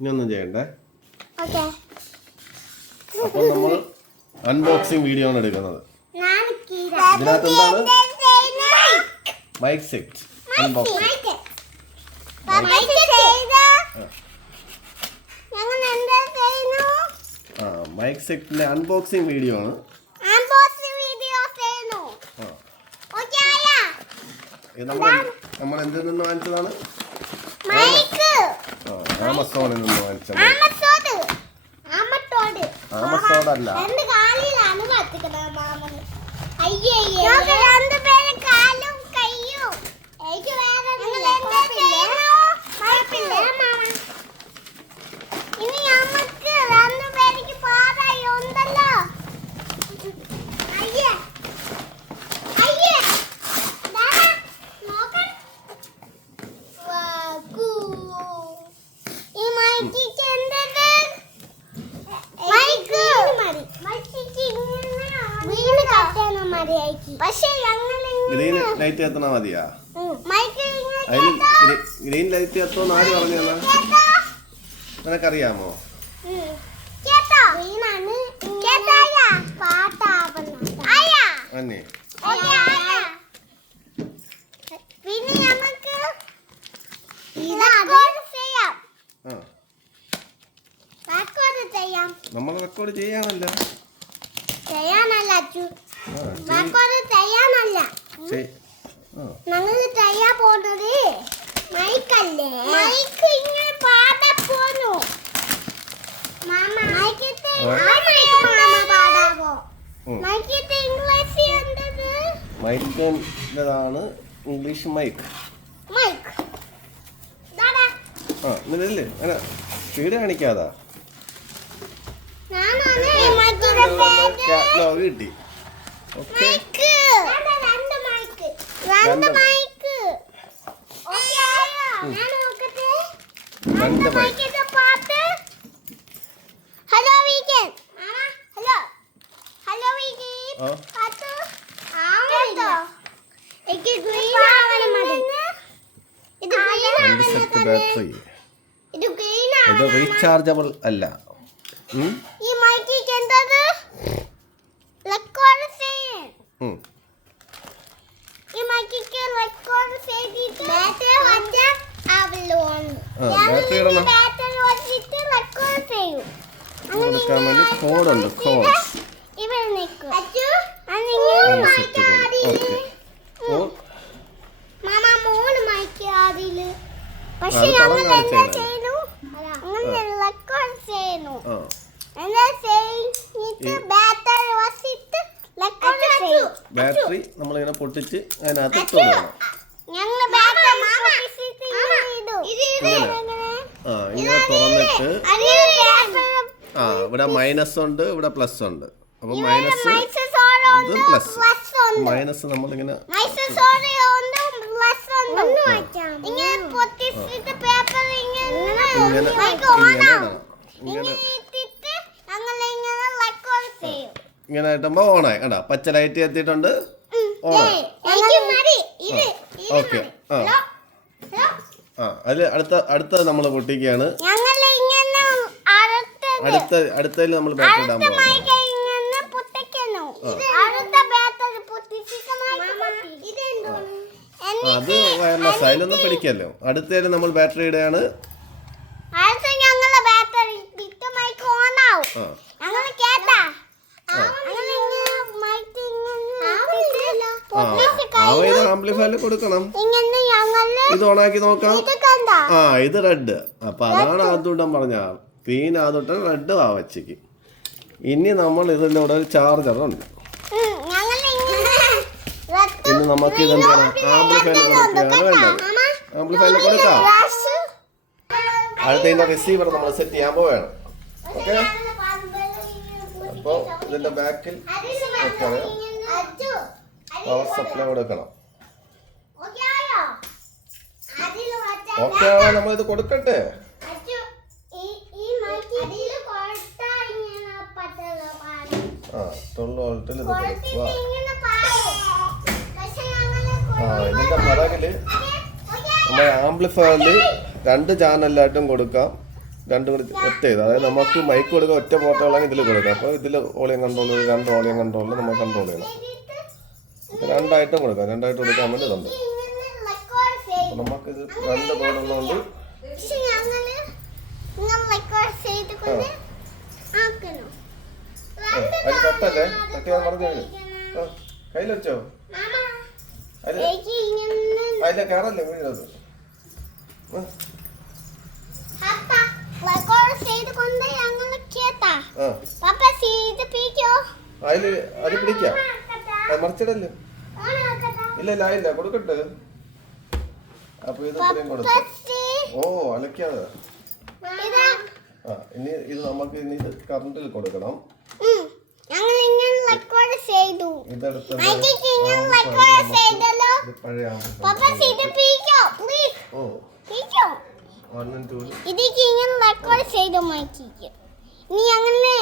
ഇനിയൊന്നും ചെയ്യണ്ടേ? അപ്പൊ അപ്പോൾ നമ്മൾ അൺബോക്സിംഗ് വീഡിയോ ആണ് എടുക്കുന്നത്. ഇതിനകത്ത് എന്താണ്? മൈക്ക്. സെറ്റ്. അൺബോക്സിംഗ് ആ. മൈക്ക് സെറ്റിന്റെ അൺബോക്സിംഗ് വീഡിയോ ആണ്. നമ്മൾ നമ്മൾ എന്തിൽ നിന്ന് വാങ്ങിച്ചതാണ്? ആമസോണിൽ നിന്ന് വാങ്ങിച്ചത് ആമസോണല്ല അയ്യേ രണ്ട് പേര് കാലും കയ്യും എനിക്ക് വേറെ ഇനി നമുക്ക് രണ്ടു പേർക്ക് പാടായി ഉണ്ടല്ലോ അയ്യേ അയ്യേ ദാദാ, നോക്ക്. വാഗു. ഈ മൈക്കിക്ക് എന്തത് മൈക്ക് വീണ് കത്താനോ മതിയാക്കി പക്ഷെ ഞങ്ങൾ ഗ്രീൻ ലൈറ്റ് കത്തണ മതിയാ? മൈക്ക് അതിൽ ഗ്രീൻ ലൈറ്റ് എത്തുമെന്ന് ആര് പറഞ്ഞു തന്നെ നിനക്കറിയാമോ? കേട്ടോ വീണാണ് കേട്ടായ പാട്ടാവുന്നു ആയാ. അന്നെ. ഓക്കേ, ആയാ. പിന്നെ നമുക്ക് റെക്കോർഡ് ചെയ്യാം. ആ. റെക്കോർഡ് ചെയ്യാം. നമ്മൾ റെക്കോർഡ് ചെയ്യാനല്ലോ. ചെയ്യാനല്ല ഞങ്ങൾ ചെയ്യാൻ പോകുന്നത് മൈക്കല്ലേ മൈക്ക് ഇങ്ങനെ പാടാൻ പോന്നു മാമ മൈക്കത്തെ ആ മൈക്ക് മാമ പാടാവോ. മൈക്കത്തെ ഇംഗ്ലീഷ് എന്തത് മൈക്കിന്റെതാണ് ഇംഗ്ലീഷ് മൈക്ക് മൈക്ക് ആ എന്നില്ലേ അങ്ങനെ സ്പീഡ് കാണിക്കാതാ ഞാനാണ് ഈ മൈക്കിന്റെ പേര് കാറ്റലോഗ് കിട്ടി ഓക്കെ മൈക്ക് രണ്ട് mic. Hello weekend hello. Hello ആവണില്ല. എനിക്ക് ഗ്രീൻ ആവണം ഇത് ഗ്രീൻ സെറ്റ് ബാറ്ററി ഇത് ഗ്രീൻ ഇത് റീചാർജബിൾ അല്ല ഉം? ഈ മൈക്കിക്ക് എന്തത് റെക്കോർഡ് ചെയ്യാൻ ഉം. ഈ മൈക്കിക്ക് റെക്കോർഡ് ചെയ്തിട്ട് ബാറ്ററി വച്ചാൽ ആവുള്ളൂ ആ, ബാറ്ററി ഇടണം. ബാറ്ററി വച്ചിട്ട് റെക്കോർഡ് ചെയ്യും കൊടുക്കാൻ വേണ്ടി കോഡുണ്ട് കോഡ് ഇവിടെ നിൽക്കും സെറ്റ് കോഡ് ഓക്കെ കോഡ് മാമ മൂന്ന് മൈക്ക് അതിൽ പക്ഷെ ഞങ്ങൾ എന്താ. ചെയ്യുന്നു? അങ്ങനെ റെക്കോർഡ് ചെയ്യുന്നു. ബാറ്ററി നമ്മളിങ്ങനെ പൊട്ടിച്ച് അതിനകത്ത് ഇട്ട് കൊടുക്കണം ഞങ്ങൾ ബാറ്ററി പൊട്ടിച്ചിട്ട് ഇങ്ങനെ ഇടും. ഇങ്ങനെ. ആ ഇങ്ങനെ തുറന്നിട്ട് ആ ഇവിടെ മൈനസ് ഉണ്ട് ഇവിടെ പ്ലസ് ഉണ്ട്. അപ്പൊ മൈനസ് ഇത് പ്ലസ് മൈനസ് നമ്മളിങ്ങനെ ഇങ്ങനെ ഇങ്ങനെ ഓണായി കണ്ടാ? പച്ച ലൈറ്റ് എത്തിയിട്ടുണ്ട് ഓണായി ഓക്കെ. ആ. അതിൽ അടുത്ത അടുത്ത നമ്മൾ പൊട്ടിക്കുകയാണ് അടുത്ത അടുത്തതിൽ നമ്മൾ ബാറ്റ് ഇടാൻ അത് വയർലെസ് അതിലൊന്നും പിടിക്കല്ലോ. അടുത്തതിൽ നമ്മൾ ബാറ്ററി ഇടുകയാണ്. ആംപ്ലിഫയറിൽ കൊടുക്കണം. ഇത് ഓണാക്കി നോക്കാം. ആ ഇത് റെഡ്. അപ്പൊ അതാണ് ആദ്യം പറഞ്ഞ. ഗ്രീൻ ആദ്യം റെഡ് ആവച്ചക്ക് ഇനി നമ്മൾ ഇതിന്റെ കൂടെ ഒരു ചാർജർ ഉണ്ട്. ഇനി നമുക്ക് കൊടുക്കുകയാണ് വേണ്ടത് കൊടുക്കാം അടുത്ത റിസീവർ നമ്മൾ സെറ്റ് ചെയ്യാൻ പോവുകയാണ് ഓക്കെ അപ്പോൾ ഇതിന്റെ ബാക്കിൽ പവർ സപ്ലൈ കൊടുക്കണം. ഓക്കെ ആവാൻ നമ്മൾ ഇത് കൊടുക്കട്ടെ ആ ഇത് കൊടുക്കുക ആ നമ്മൾ ആംപ്ലിഫയറിൽ രണ്ട് ചാനലായിട്ടും കൊടുക്കാം. രണ്ടും കൂടി ഒറ്റ ചെയ്ത് അതായത് നമുക്ക് മൈക്ക് കൊടുക്കുക ഒറ്റ പോർട്ടുകളാണ് ഇതിൽ കൊടുക്കാം. അപ്പോൾ ഇതിൽ ഓളിയം കൺട്രോൾ രണ്ട് ഓളിയം കൺട്രോളിൽ നമ്മൾ കണ്ട്രോൾ ചെയ്യണം. രണ്ടായിട്ടും കൊടുക്കാം. രണ്ടായിട്ട് കൊടുക്കാൻ വേണ്ടി ഇതുണ്ട് ഇങ്ങനെ റെക്കോർഡ് ചെയ്തു അപ്പോൾ നമുക്കിത് രണ്ട് ബോർഡുള്ളതുകൊണ്ട് പക്ഷെ തട്ടല്ലേ? തട്ടിയാൽ കയ്യിൽ വെച്ചോ? മാമ അതിൽ എനിക്ക് ഇങ്ങനെ അതിലെ കയറല്ലേ വീഴത് അതിൽ അത് പിടിക്കാം. അത് മറിച്ചിടല്ലേ? ഇല്ല ഇല്ല ആയില്ല കൊടുക്കട്ടെ. അപ്പൊ ഇത് ഇത്രയും കൊടുത്തു. ഓ അലക്കാതെ ആ ഇനി ഇത് നമുക്ക് ഇനി ഇത് കറണ്ടിൽ കൊടുക്കണം. ഇതെടുത്ത് പഴയ ഓ. പിക്കോ. വണ്ണും ടൂ ഇതിക്ക് ഇങ്ങനെ റെക്കോർഡ് ചെയ്തു മൈക്കിക്ക്. നീ അങ്ങനെ